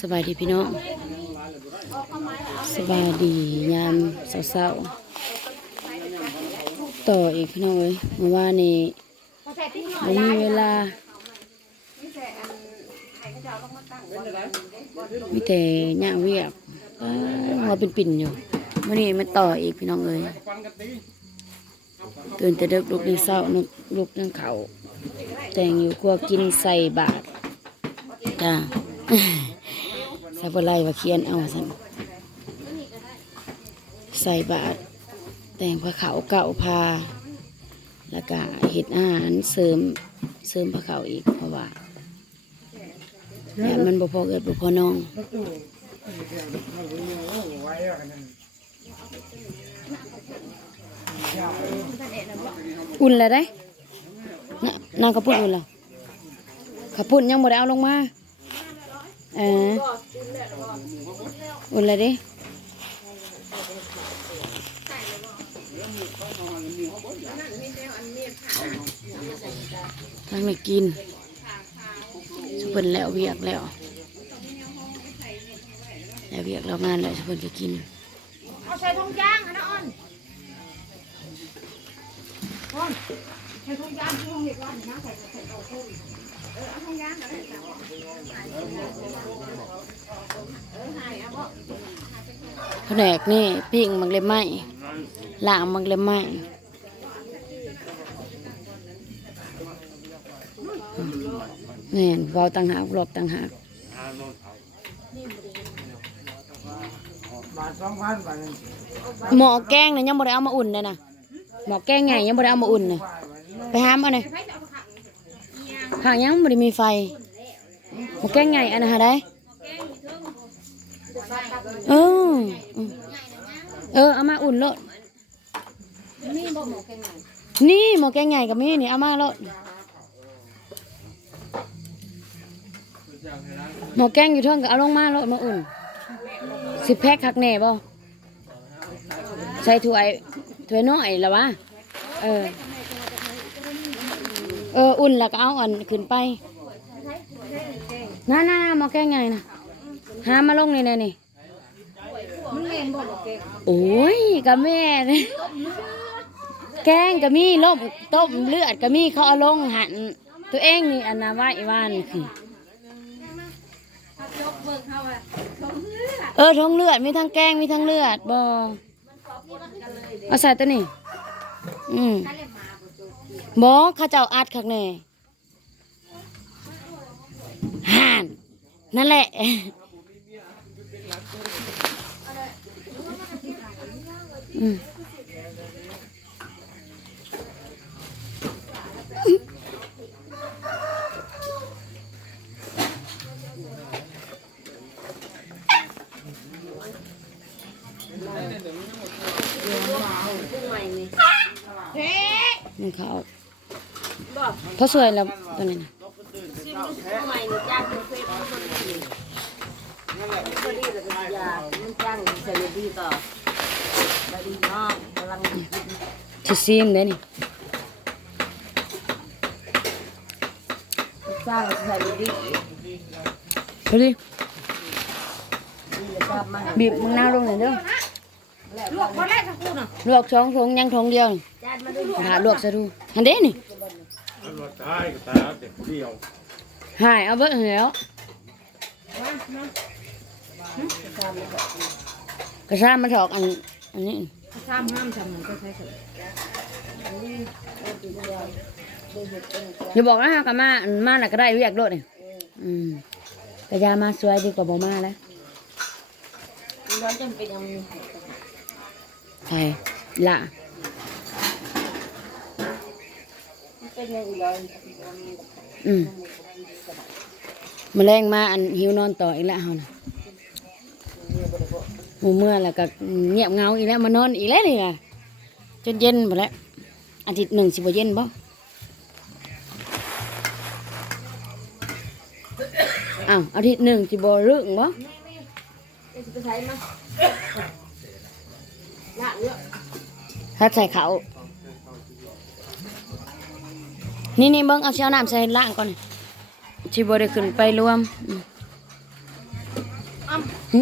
สบายดีพี่น้องสบายดียามเศร้าๆต่ออีกพี่น้องเอ้ยเมื่อวานนี้ไม่มีเวลามีแต่ย่างเวียกหัวเป็นปิ่นอยู่วันนี้มาต่ออีกพี่น้องเอ้ยตื่นแต่เด็กลุกในเศร้าลุกลุกนั่งเขาแต่งอยู่กลัวกินใส่บาทจ้า ใส่บะไรว่าเขียนเอาสันใส่บาทแต่งผ้าขาวเก่าพา แล้วก็เห็ดอาหารเสริมเสริมผ้าขาวอีกเพราะว่าเนี่ยมันบ่พอเกิดบ่พอน้องอุ่นแล้วได้น่ะนางกระปุ่นอุ่นแล้วกระปุ่นยังบ่ได้เอาลงมา เอออุ่นแล้วเดิทางไม่กินสุพิ่นแล้วเวียกแล้วแล้วเวียกแล้วงานแล้วสุพิ่นก็กินเอาใส่ถุงย่างนะอ้อนอ้อนใส่ถุงย่างที่ห้องเห็ดวันนะใส่ใส่เอาโควิด เออเอาแผนกนี่ปิ้งมักเล็บไม้ล่างมักเล็บไม้แม่นเว้าต่างหากหลอกต่างหากหมอแกงเนี่ยยังบ่ได้เอามาอุ่นเลยนะหมอแกงไงยังบ่ได้เอามาอุ่นเลยไปหามเอาหน่อย ข้างยังบ่ได้มีไฟหมอแกงไงอันนั้นหาได้เออเออเอามาอุ่นโลดนี่หมกแกงไงนี่หมอแกงไงกับมีนี่เอามาโลดหมอแกงอยู่เทิงก็เอาลงมาโลดมาอุ่นสิแพ็คคักแน่บ่ใส่ถ้วยถ้วยน้อยละวะเออ เอออุ่นแล้วก็เอาอ่อนขึ้นไปน่าน่าหมอแกงไงนะหามาลงนี่นี่นี่โอ้ยกับแม่เนี่ยแกงก็มีล่มต้มเลือดก็มีเขาเอาลงหันตัวเองนี่อันนาไหววานคือเบิ่งเขาว่าลงเลือเออทั้งเลือดมีทั้งแกงมีทั้งเลือดบอเอาใส่ตัวนี้อืม บ่จุกบอเขาเจ้าอัดข้างในห่าน นั่นแหละอืมมัน เขาเอาเขาสวยแล้วตัวนี้นะจ้างเฟซเอาคนอื่นพอดีแล้วนจ้ไปดีน้องกำลังชิซีมเลยนี่จ้างใส่ดีดูดิดีแล้วก็มาบีบมึงน้าลงหน่อยเด้อลวกบ่แรกสักคู่น่ะลวกสองทงยังทงเดียวหาลวกซะดูอันเด้นี่ รวจตายก็ตายเด็กเดียวหายเอาเบิดแล้วกระซ่ามาถอกอันอันนี้ซ้ำห้ามทำมันก็ใช้กันอย่าบอกนะฮะกับมามาหน่ะก็ได้เรียกรถนี่ยอืมกระยามาสวยดีกว่าบ่มาแล้วร้อนจนเป็นยังใช่ละ เป็นยัง อีกเลยอืมแมลงมาอันหิวนอนต่ออีกแล้วเฮาน่ะหมู่เมื่อแล้วก็เงียบเหงาอีกแล้วมานอนอีกแล้วนี่ค่ะจนเย็นหมดแล้วอาทิตย์หนึ่งสิบ่เย็นบ่อ้าวอาทิตย์หนึ่งสิบ่เรื่องบ่จะไปใช้มั้ยละเยอะถ้าใส่เขาว นี่นี่เบิ้งเอาเชียวน้ำใส่ล่างก่อนสิบ่ได้ขึ้นไปรวมอืมหึ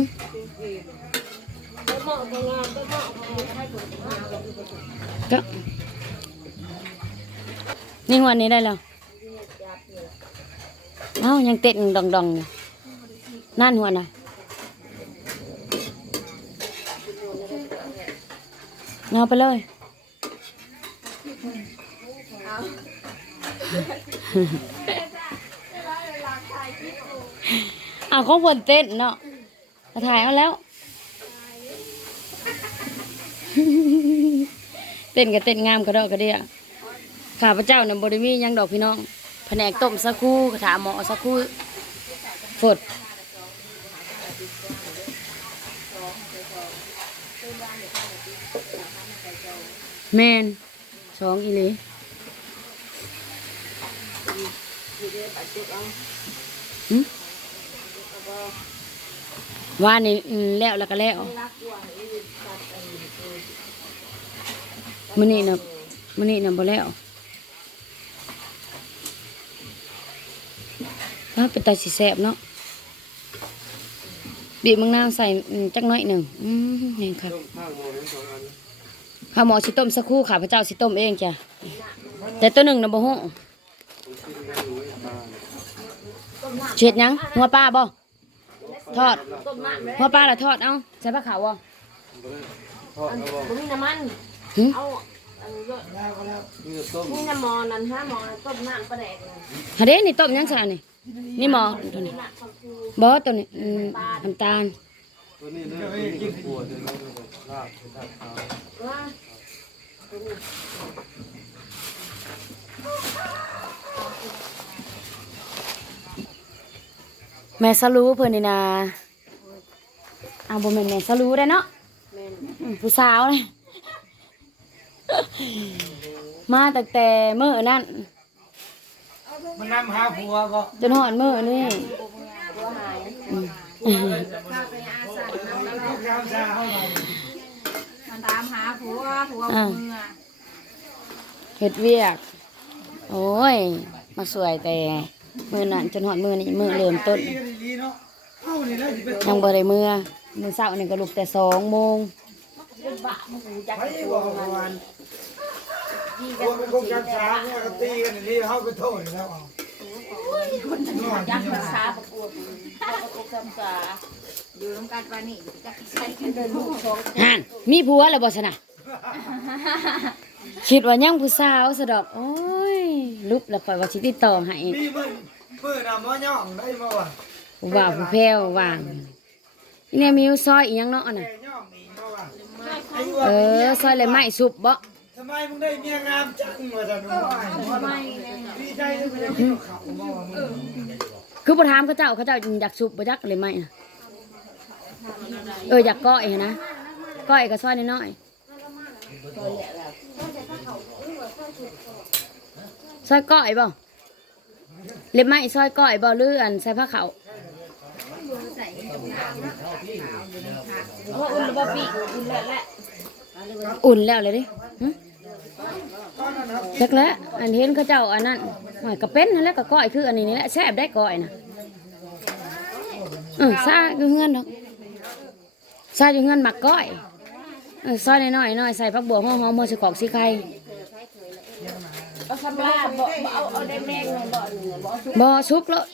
ไปเหมาะกับงานไปเหมาะกับงานให้คนมาเอาไปคนก็นี่วันนี้ได้แล้ว เอ้ายังเต้นดองๆอยู่นั่นหัวน่ะเอาไปเลย เอาของคนเต้นเนาะมาถ่ายเอาแล้ว เต้นก็เต้นงามกระดอกกระเดียข้าพเจ้าเนี่ยบริมียังดอกพี่น้องแผนกต้มสักคู่ถามหมอสักคู่ฝดแมนสองอีหลีหึ ว่านี่แล้วแล้วก็แล้วมื้อนี้น่ะมื้อนี้น่ะบ่แล้วว่าเป็นตาสิแซ่บเนาะบีบมะนาวใส่จักน้อยหนึ่งอืมนี่ครับข้าวหมอสิต้มสักคู่ข้าพระเจ้าสิต้มเองจ้ะแต่ตัวหนึ่งนะบ่ฮู้ เช็ดหยังหัวปลาบ่ทอดต้มน้ำเลยหัวปลาละทอดเอ้าใส่ปลาขาวบ่บ่มีน้ำมันหึเอาอันนี้ด้วยแล้วก็แล้วนี่น้ำมอนั่นฮะมอนั่นต้มน้ำปลาแดกเลยหาเด้นี่ต้มหยังซะนี่นี่หมอตัวนี้น้ำข้าวคูบ่ตัวนี้อืมน้ำตาลตัวนี้เนี่ยตัวนี้ปวดเลยนะลาบไปตัดขาว่า แม่สรู้เพิ่นนี่นะอ้าวบ่แม่นแม่สรู้ได้เนาะแม่นอืมผู้สาวเลยมาตั้งแต่มื้อนั้นมันนำหาผัวบ่จนฮอดมื้อนี่ตัวหายอืมลูกยามสาวมันตามหาผัวผัวอ่าเมื่อเฮ็ดเวียก โอ้ย มาสวยแต่ มื้อนั้นจนฮอดมื้อนี้มื้อเริ่มต้นดีก็ดีเนาะเอ้านี่แล้วสิไปยังบ่ได้มื้อมื้อเช้านี่ก็ลุกแต่2โมงเป็นบะมันหูจักไปบ่วันยี่ผัวเป็นคนยามสาวเนี่ยก็ตีกันนี่เฮาไปโทษแล้วเอายักษ์ภาษาประกวดประกวดภาษาอยู่ร่วมกันวันนี้จะใช้เดินลูกสองห่านมีผัวแล้วบ่ซะน่ะคิดว่ายังผู้สาวซะดอกโอ้ยลุกแล้วข่อยว่าสิติดต่อให้ มีมื้อมื้อน่ะหมอย่องได้มาว่าผู้ว่าผู้แพ้วว่างอีเนี่ยมีซอยอีหยังเนาะน่ะแกย่องนี่มาว่าเออซอยเลยไม้สุบบ่ทำไมมึงได้เมียงามจังว่าซั่นว่าไม่ดีใจที่มึงได้กินข้าวบ่ว่ามึงคือบ่ถามเขาเจ้าเขาเจ้าอยากสุบบ่จักเลยไหมน่ะเอออยากก้อยนะก้อยก็ซอยน้อยๆซอยก้อยบ่ เล็บไม้ซอยก้อยบ่หรืออันใส่ผ้าขาวเพราะอุ่นบะปีอุ่นแหละแหละอุ่นแล้วเลยดิหึจักแล้วอันเห็นเขาเจ้าอันนั้นหอยกระเป็นนั่นแหละก็ก้อยคืออันนี้นี่แหละแซ่บได้ก้อยนะเออซาอยู่เฮือนดอกซาอยู่เฮือนหมักก้อยเออซอยน้อยๆน้อยใส่ผักบัวหอมๆมือสกอกสีไข่ เอาสำลาบ่เอาเอาแดงเลยบ่เนี่ยบ่สุกบ่ชุกแล้ว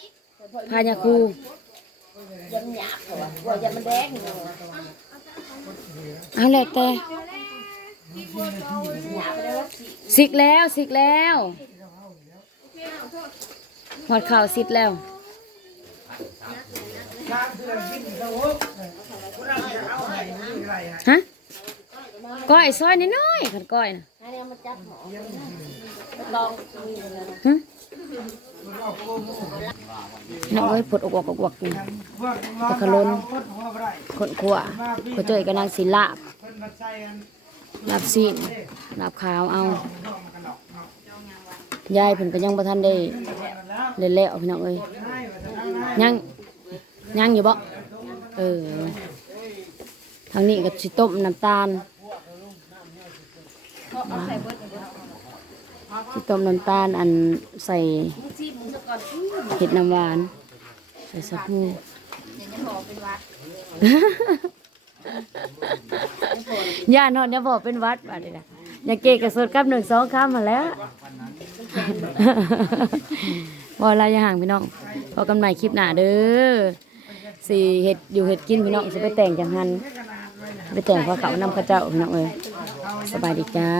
พายาคูยันหยาบเหรอว่ยันมันแดงเนาะเอาแล้วแต่หยาบเลยว่าสิสิกแล้วสิกแล้วหอดข่าวสิกแล้วสร้างเพื่อนกินเขาโอ้คนนั้นจะเอาให้มึงอะไรฮะก้อยซอยนิดน้อยขันก้อยนะให้เนี่ยมาจับหอม ฮึน้องเอ้ยผดอกอกอกอยู่ตะขลนคนขัวก็เจอกันนางศิลาบเพิ่นมาใส่กันลาบซีนลาบขาวเอา ยายเพิ่นก็ยังบ่ทันได้เล่นแล้วพี่น้องเอ้ยยังยังอยู่บ่เออทางนี้ก็สิต้มน้ำตาล สิต้มน้ำตาลอันใส่เห็ดน้ำหวาน ใส่สักหูเดี๋ยวจะขอบอกเป็นวัดย่านอนเนี่ยบอกเป็นวัดบาดนี้นะอย่าเกะกระสดกับหนึ่งสองคำมาแล้วบอลายอย่าห่างพี่น้องพอกันใหม่คลิปหน้าเด้อสี่เห็ดอยู่เห็ดกินพี่น้องจะไปแต่งจังหันไปแต่งพอเขานำข้าเจ้าพี่น้องเอ้ยสบายดีจ้า